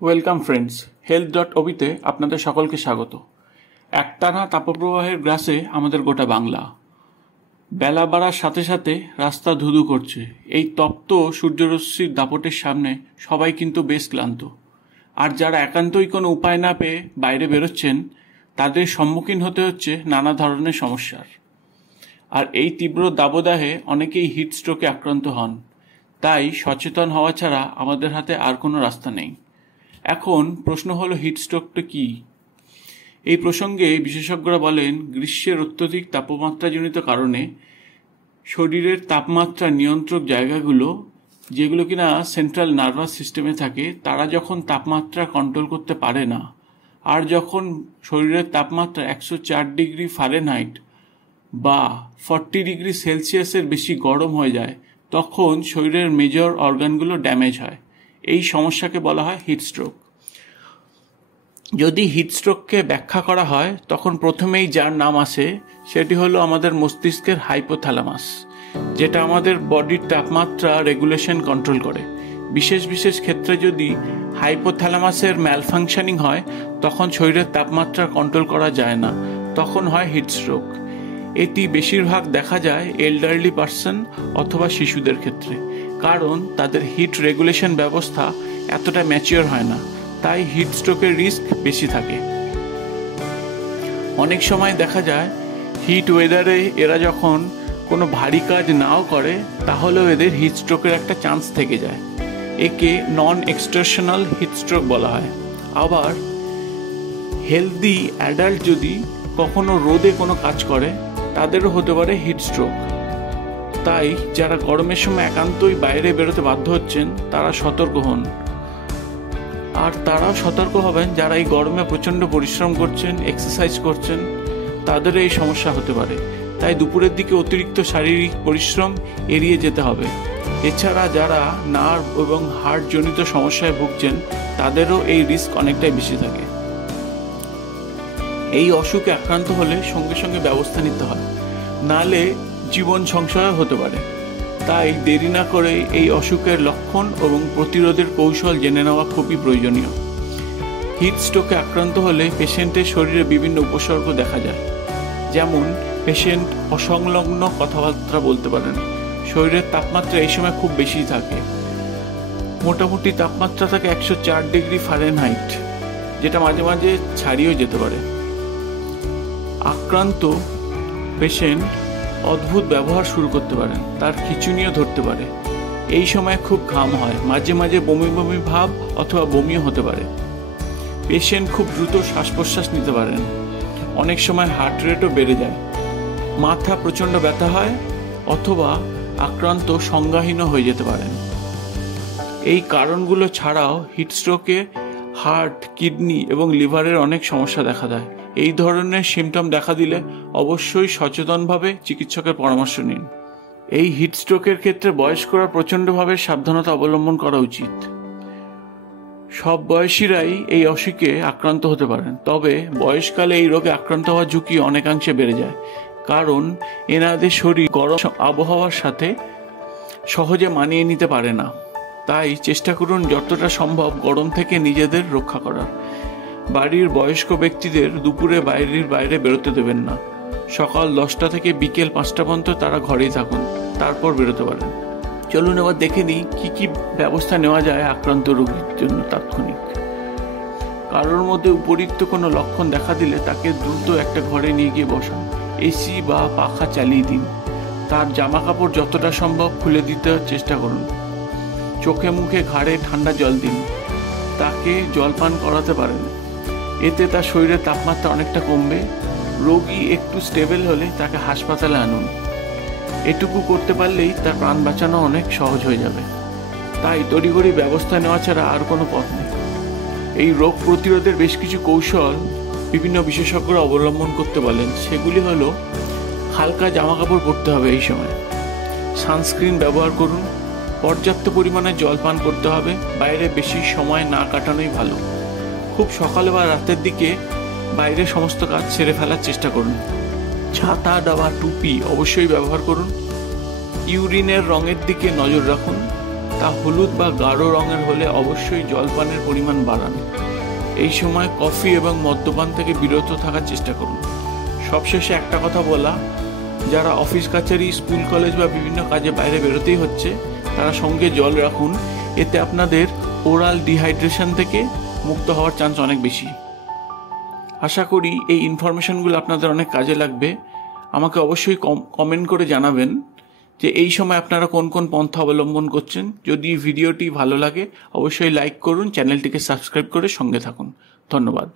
Welcome friends, health.obi-তে আপনাদের সকলকে স্বাগত। একটানা তাপপ্রবাহের গ্রাসে আমাদের গোটা বাংলা। বেলা বাড়ার সাথে সাথে রাস্তা ধুধু করছে। এই তপ্ত সূর্যরশ্মির দাপটের সামনে সবাই কিন্তু বেশ ক্লান্ত। আর যারা একান্তই কোনো উপায় না পেয়ে বাইরে বেরোচ্ছেন, তাদের সম্মুখীন হতে হচ্ছে নানা ধরনের সমস্যার। আর এই তীব্র দাবদাহে অনেকেই হিটস্ট্রোকে আক্রান্ত হন। তাই সচেতন হওয়া ছাড়া আমাদের হাতে আর কোনো রাস্তা নেই। এখন প্রশ্ন হলো, হিটস্ট্রোকটা কি? এই প্রসঙ্গে বিশেষজ্ঞরা বলেন, গ্রীষ্মের অত্যধিক তাপমাত্রাজনিত কারণে শরীরের তাপমাত্রা নিয়ন্ত্রক জায়গাগুলো, যেগুলো কিনা সেন্ট্রাল নার্ভাস সিস্টেমে থাকে, তারা যখন তাপমাত্রা কন্ট্রোল করতে পারে না, আর যখন শরীরের তাপমাত্রা 104 ডিগ্রি ফারেনহাইট বা 40 ডিগ্রি সেলসিয়াসের বেশি গরম হয়ে যায়, তখন শরীরের মেজর অর্গানগুলো ড্যামেজ হয়। এই সমস্যাকে বলা হয় হিটস্ট্রোক। যদি হিটস্ট্রোককে ব্যাখ্যা করা হয়, তখন প্রথমেই যার নাম আসে সেটি হলো আমাদের মস্তিষ্কের হাইপোথ্যালামাস, যেটা আমাদের বডির তাপমাত্রা রেগুলেশন কন্ট্রোল করে। বিশেষ বিশেষ ক্ষেত্রে যদি হাইপোথ্যালামাসের ম্যালফাংশনিং হয়, তখন শরীরের তাপমাত্রা কন্ট্রোল করা যায় না, তখন হয় হিটস্ট্রোক। এটি বেশিরভাগ দেখা যায় এল্ডারলি পার্সন অথবা শিশুদের ক্ষেত্রে, কারণ তাদের হিট রেগুলেশন ব্যবস্থা এতটা ম্যাচিওর হয় না, তাই হিটস্ট্রোকের রিস্ক বেশি থাকে। অনেক সময় দেখা যায় হিট ওয়েদারে এরা যখন কোনো ভারী কাজ নাও করে, তাহলেও এদের হিটস্ট্রোকের একটা চান্স থেকে যায়। একে নন এক্সটার্শনাল হিটস্ট্রোক বলা হয়। আবার হেলদি অ্যাডাল্ট যদি কখনো রোদে কোনো কাজ করে, তাদেরও হতে পারে হিটস্ট্রোক। তাই যারা গরমের সময় একান্তই বাইরে বেরোতে বাধ্য হচ্ছেন, তারা সতর্ক হন। আর তারাও সতর্ক হবেন যারা এই গরমে প্রচণ্ড পরিশ্রম করছেন, এক্সারসাইজ করছেন, তাদের এই সমস্যা হতে পারে। তাই দুপুরের দিকে অতিরিক্ত শারীরিক পরিশ্রম এড়িয়ে যেতে হবে। এছাড়া যারা নার্ভ এবং হার্টজনিত সমস্যায় ভুগছেন, তাদেরও এই রিস্ক অনেকটাই বেশি থাকে। এই অসুখে আক্রান্ত হলে সঙ্গে সঙ্গে ব্যবস্থা নিতে হয়, নালে জীবন সংশয় হতে পারে। তাই দেরি না করে এই অসুখের লক্ষণ এবং প্রতিরোধের কৌশল জেনে নেওয়া খুবই প্রয়োজনীয়। হিটস্ট্রোকে আক্রান্ত হলে পেশেন্টের শরীরে বিভিন্ন উপসর্গ দেখা যায়। যেমন পেশেন্ট অসংলগ্ন কথাবার্তা বলতে পারেন, শরীরের তাপমাত্রা এই সময় খুব বেশি থাকে, মোটামুটি তাপমাত্রা থাকে 104 ডিগ্রি ফারেনহাইট, যেটা মাঝে মাঝে ছাড়িয়েও যেতে পারে। আক্রান্ত পেশেন্ট অদ্ভুত ব্যবহার শুরু করতে পারেন, তার খিঁচুনিও ধরতে পারে। এই সময় খুব ঘাম হয়, মাঝে মাঝে বমি বমি ভাব অথবা বমিও হতে পারে। পেশেন্ট খুব দ্রুত শ্বাস প্রশ্বাস নিতে পারেন, অনেক সময় হার্ট রেটও বেড়ে যায়। মাথা প্রচণ্ড ব্যথা হয় অথবা আক্রান্ত সংজ্ঞাহীন হয়ে যেতে পারেন। এই কারণগুলো ছাড়াও হিটস্ট্রোকে হার্ট, কিডনি এবং লিভারের অনেক সমস্যা দেখা দেয়। এই ধরনের সিমটম দেখা দিলে অবশ্যই সচেতনভাবে চিকিৎসকের পরামর্শ নিন। এই হিটস্ট্রোকের ক্ষেত্রে বয়স্করা প্রচণ্ডভাবে সাবধানতা অবলম্বন করা উচিত। সব বয়সীরাই এই অসুখে আক্রান্ত হতে পারেন, তবে বয়সকালে এই রোগে আক্রান্ত হওয়ার ঝুঁকি অনেকাংশে বেড়ে যায়, কারণ এনাদের শরীর গরম আবহাওয়ার সাথে সহজে মানিয়ে নিতে পারে না। তাই চেষ্টা করুন যতটা সম্ভব গরম থেকে নিজেদের রক্ষা করার। বাড়ির বয়স্ক ব্যক্তিদের দুপুরে বাইরের বাইরে বেরোতে দেবেন না। সকাল 10টা থেকে বিকেল 5টা পর্যন্ত তারা ঘরেই থাকুন, তারপর বেরোতে পারেন। চলুন এবার দেখে নিই কী কী ব্যবস্থা নেওয়া যায় আক্রান্ত রোগীর জন্য তাৎক্ষণিক। কারোর মধ্যে উপরিক্ত কোনো লক্ষণ দেখা দিলে তাকে দ্রুত একটা ঘরে নিয়ে গিয়ে বসান, এসি বা পাখা চালিয়ে দিন। তার জামা কাপড় যতটা সম্ভব খুলে দিতে চেষ্টা করুন। চোখে মুখে ঘাড়ে ঠান্ডা জল দিন। তাকে জলপান করাতে পারেন, এতে তার শরীরের তাপমাত্রা অনেকটা কমবে। রোগী একটু স্টেবল হলে তাকে হাসপাতালে আনুন। এটুকু করতে পারলেই তার প্রাণ বাঁচানো অনেক সহজ হয়ে যাবে। তাই তড়িঘড়ি ব্যবস্থা নেওয়া ছাড়া আর কোনো পথ নেই। এই রোগ প্রতিরোধের বেশ কিছু কৌশল বিভিন্ন বিশেষজ্ঞরা অবলম্বন করতে বলেন। সেগুলি হলো, হালকা জামা কাপড় পরতে হবে এই সময়, সানস্ক্রিন ব্যবহার করুন, পর্যাপ্ত পরিমাণে জল পান করতে হবে, বাইরে বেশি সময় না কাটানোই ভালো। খুব সকালে বা রাতের দিকে বাইরে সমস্ত কাজ সেরে ফেলার চেষ্টা করুন। ছাতা বা টুপি অবশ্যই ব্যবহার করুন। ইউরিনের রঙের দিকে নজর রাখুন। তা হলুদ বা গাঢ় রঙের হলে অবশ্যই জলপানের পরিমাণ বাড়ান। এই সময় কফি এবং মদ্যপান থেকে বিরত থাকার চেষ্টা করুন। সবশেষে একটা কথা বলা, যারা অফিস কাছারি, স্কুল, কলেজ বা বিভিন্ন কাজে বাইরে বেরোতেই হচ্ছে, তারা সঙ্গে জল রাখুন। এতে আপনাদের ওরাল ডিহাইড্রেশন থেকে মুক্ত হওয়ার চান্স অনেক বেশি। আশা করি এই ইনফরমেশনগুলো আপনাদের অনেক কাজে লাগবে। আমাকে অবশ্যই কমেন্ট করে জানাবেন যে এই সময় আপনারা কোন কোন পন্থা অবলম্বন করছেন। যদি ভিডিওটি ভালো লাগে অবশ্যই লাইক করুন, চ্যানেলটিকে সাবস্ক্রাইব করে সঙ্গে থাকুন। ধন্যবাদ।